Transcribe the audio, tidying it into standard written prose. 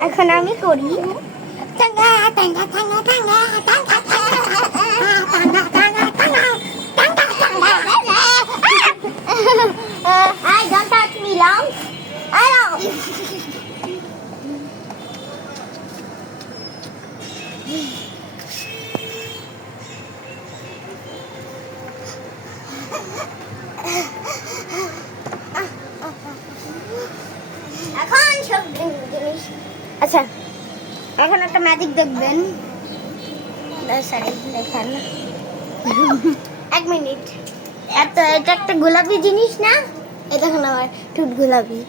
এখন আমি করি I don't touch me long. I don't. এখন সব জিনিস আচ্ছা এখন একটা ম্যাজিক দেখবেন দেখেন 1 মিনিট এটা একটা গোলাপি জিনিস না এটা দেখুন আমার ঠোঁট গোলাপি